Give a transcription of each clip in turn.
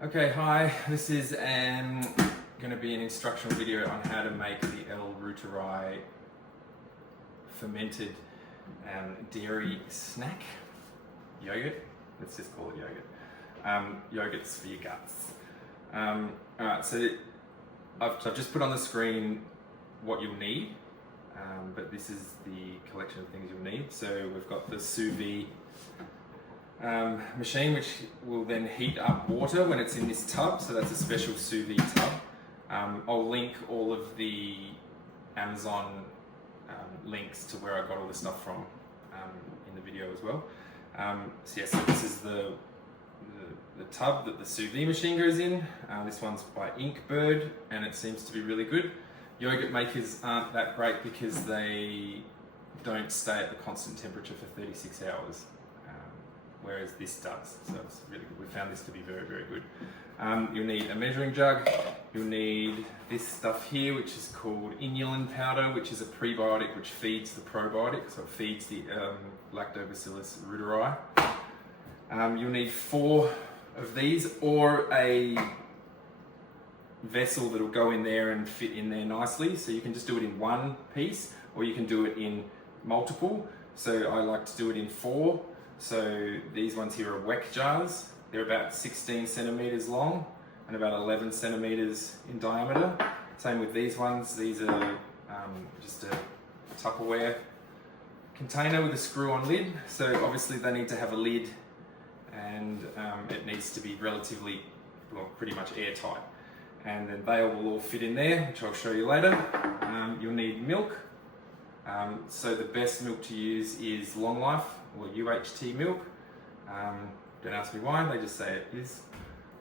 Okay, hi. This is going to be an instructional video on how to make the L Reuteri fermented dairy snack yogurt. Let's just call it yogurt. Yogurts for your guts. Alright, so I've just put on the screen what you'll need, but this is the collection of things you'll need. So we've got the sous vide machine, which will then heat up water when it's in this tub, so that's a special sous vide tub. I'll link all of the Amazon links to where I got all the stuff from in the video as well. So this is the tub that the sous vide machine goes in. This one's by Inkbird and it seems to be really good. Yogurt makers aren't that great because they don't stay at the constant temperature for 36 hours. Whereas this does, so it's really good. We found this to be very, very good. You'll need a measuring jug. You'll need this stuff here, which is called inulin powder, which is a prebiotic which feeds the probiotic, so it feeds the Lactobacillus reuteri. You'll need 4 of these, or a vessel that'll go in there and fit in there nicely. So you can just do it in one piece, or you can do it in multiple. So I like to do it in 4. So these ones here are weck jars. They're about 16 centimeters long and about 11 centimeters in diameter. Same with these ones. These are just a Tupperware container with a screw-on lid. So obviously they need to have a lid, and it needs to be relatively, well, pretty much airtight. And then they will all fit in there, which I'll show you later. You'll need milk. So the best milk to use is Long Life or UHT milk. Don't ask me why, they just say it is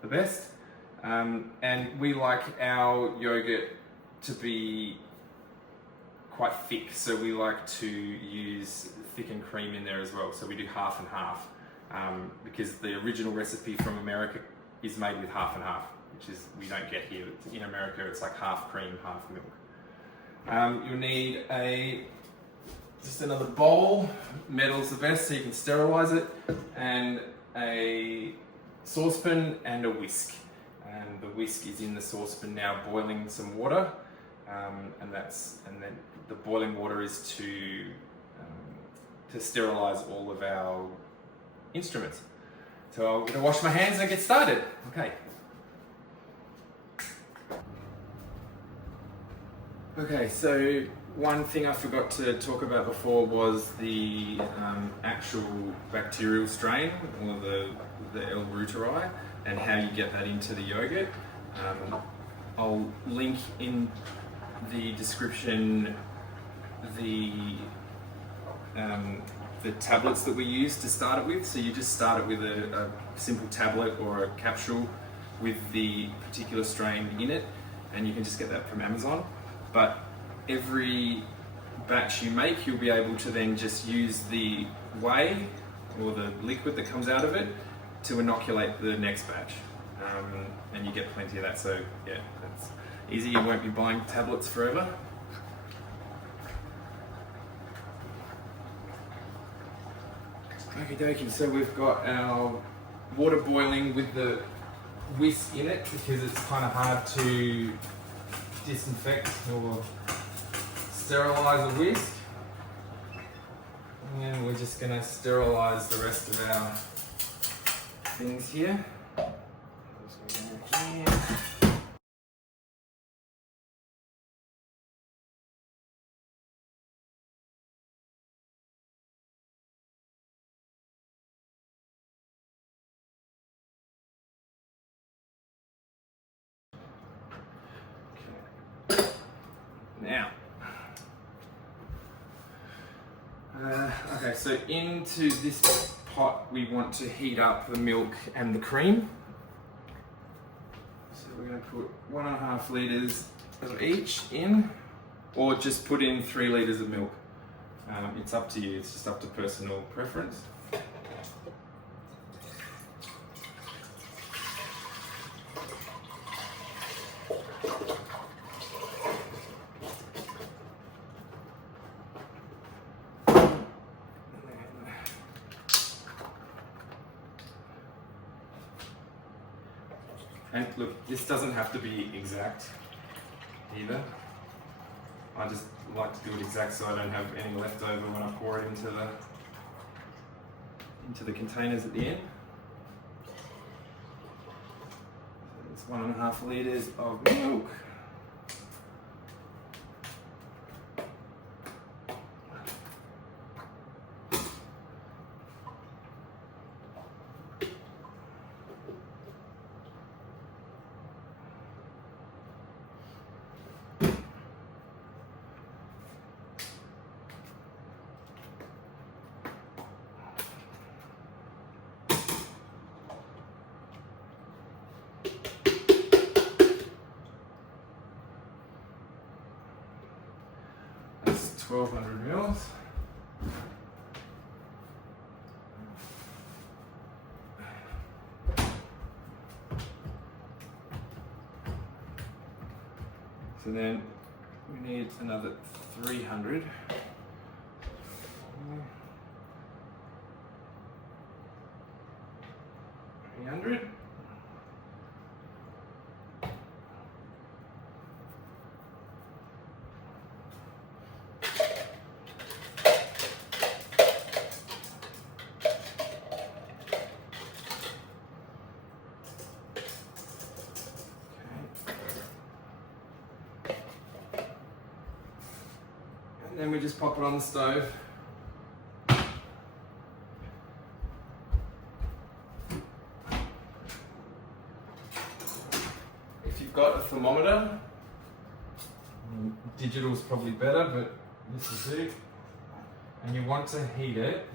the best. And we like our yogurt to be quite thick, so we like to use thickened cream in there as well. So we do half and half, because the original recipe from America is made with half and half, which is we don't get here. In America it's like half cream, half milk. You'll need just another bowl. Metal's the best, so you can sterilize it, and a saucepan and a whisk. And the whisk is in the saucepan now, boiling some water, and then the boiling water is to sterilize all of our instruments. So I'm going to wash my hands and get started. Okay. Okay, so one thing I forgot to talk about before was the actual bacterial strain, or the L Reuteri, and how you get that into the yogurt. I'll link in the description the tablets that we use to start it with. So you just start it with a simple tablet or a capsule with the particular strain in it, and you can just get that from Amazon. But every batch you make, you'll be able to then just use the whey or the liquid that comes out of it to inoculate the next batch, and you get plenty of that. So yeah, that's easy. You won't be buying tablets forever. Okie dokie, so we've got our water boiling with the whisk in it, because it's kind of hard to disinfect or sterilize a whisk. And we're just going to sterilize the rest of our things here. Just go down here. Now, okay, so into this pot we want to heat up the milk and the cream. So we're going to put 1.5 litres of each in, or just put in 3 litres of milk. It's up to you, it's just up to personal preference. And look, this doesn't have to be exact either. I just like to do it exact so I don't have any left over when I pour it into the containers at the end. So it's 1.5 litres of milk. That's 1200 mils. So then we need another 300. 300. And then we just pop it on the stove. If you've got a thermometer, digital's probably better, but this is it. And you want to heat it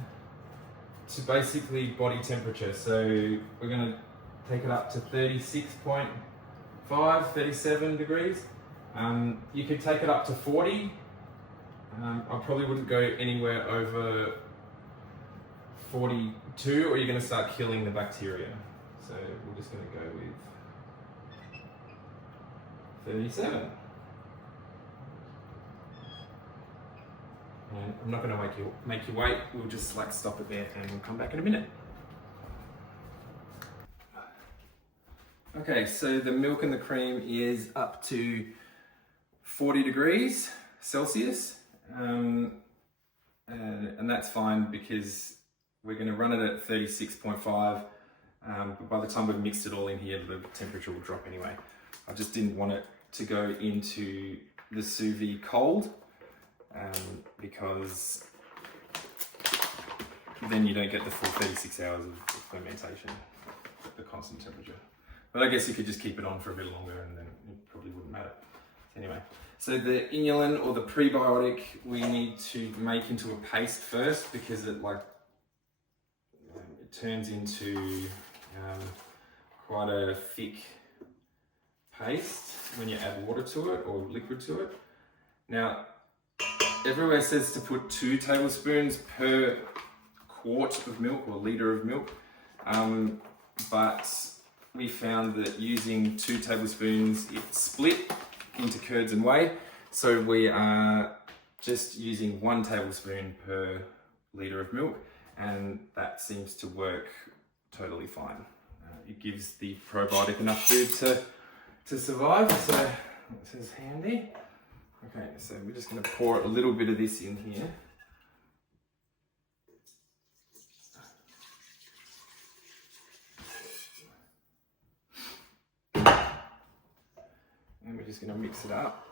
to basically body temperature. So we're going to take it up to 36.5, 37 degrees. You could take it up to 40. I probably wouldn't go anywhere over 42 or you're going to start killing the bacteria. So we're just going to go with 37. And I'm not going to make you wait. We'll just like stop it there and we'll come back in a minute. Okay, so the milk and the cream is up to 40 degrees Celsius. And that's fine because we're going to run it at 36.5, but by the time we've mixed it all in here, the temperature will drop anyway. I just didn't want it to go into the sous vide cold, because then you don't get the full 36 hours of fermentation at the constant temperature. But I guess you could just keep it on for a bit longer and then it probably wouldn't matter. Anyway, so the inulin or the prebiotic we need to make into a paste first because it turns into quite a thick paste when you add water to it or liquid to it. Now, everywhere says to put 2 tablespoons per quart of milk or litre of milk, but we found that using 2 tablespoons, it split into curds and whey, so we are just using 1 tablespoon per litre of milk, and that seems to work totally fine. It gives the probiotic enough food to survive, so this is handy. Okay, so we're just going to pour a little bit of this in here. And we're just going to mix it up.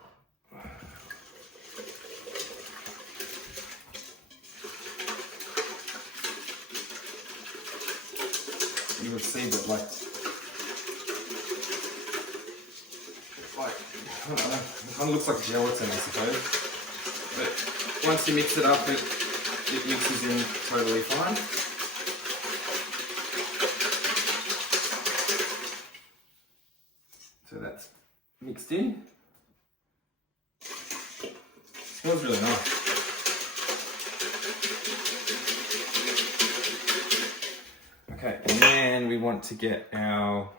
You will see that I don't know, it kind of looks like gelatin, I suppose. But once you mix it up, it mixes in totally fine. So that's mixed in. Smells really nice. Okay, and then we want to get our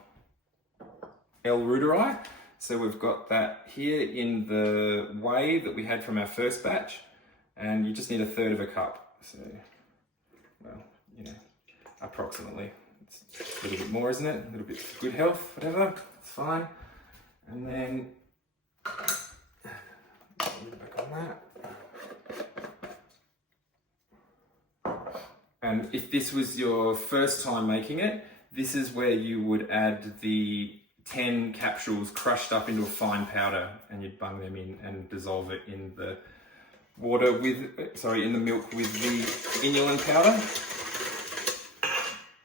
L Reuteri. So we've got that here in the whey that we had from our first batch, and you just need 1/3 of a cup. So, well, you know, approximately. It's a little bit more, isn't it? A little bit for good health, whatever, it's fine. And then, back on that. And if this was your first time making it, this is where you would add the 10 capsules crushed up into a fine powder, and you'd bung them in and dissolve it in the water in the milk with the inulin powder.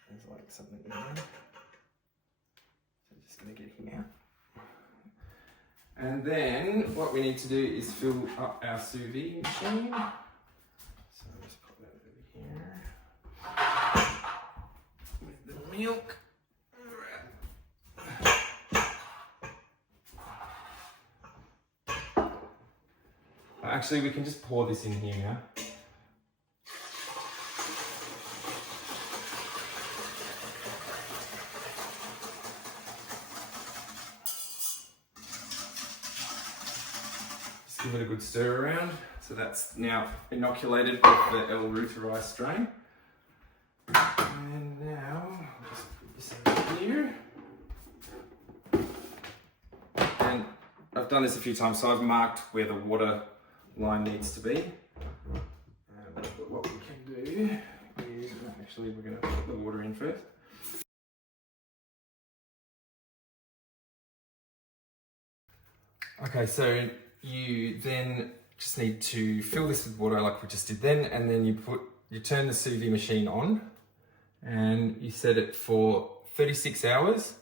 There's like something in there. So I'm just gonna get him out. And then what we need to do is fill up our sous vide machine. So I'll just put that over here. With the milk. Actually, we can just pour this in here now. Just give it a good stir around. So that's now inoculated with the L Reuteri strain. And now, I'll just put this over here. And I've done this a few times, so I've marked where the water line needs to be. But what we can do is, actually we're going to put the water in first. Okay, so you then just need to fill this with water like we just did then, and then you turn the sous vide machine on and you set it for 36 hours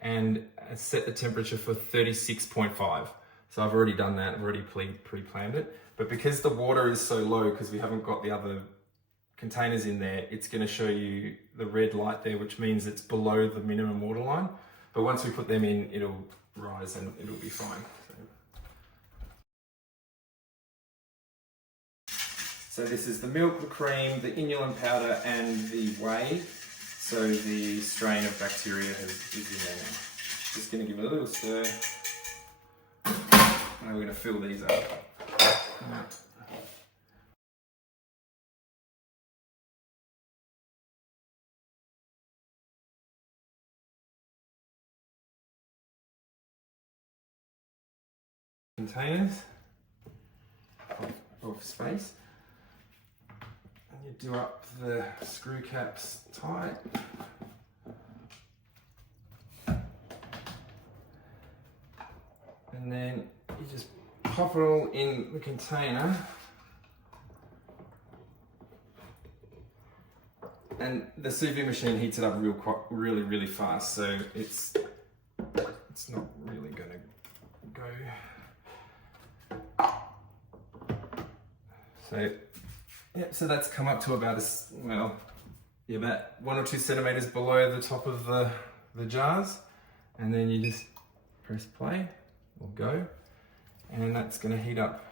and set the temperature for 36.5. So I've already done that, I've already pre-planned it. But because the water is so low, because we haven't got the other containers in there, it's gonna show you the red light there, which means it's below the minimum water line. But once we put them in, it'll rise and it'll be fine. So this is the milk, the cream, the inulin powder, and the whey. So the strain of bacteria is in there now. Just gonna give it a little stir. And we're going to fill these up. Containers of space. And you do up the screw caps tight. And then you just pop it all in the container, and the sous vide machine heats it up really fast, so it's not really gonna go. So yeah, so that's come up to about about 1 or 2 centimeters below the top of the jars, and then you just press play or go. And that's going to heat up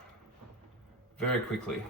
very quickly.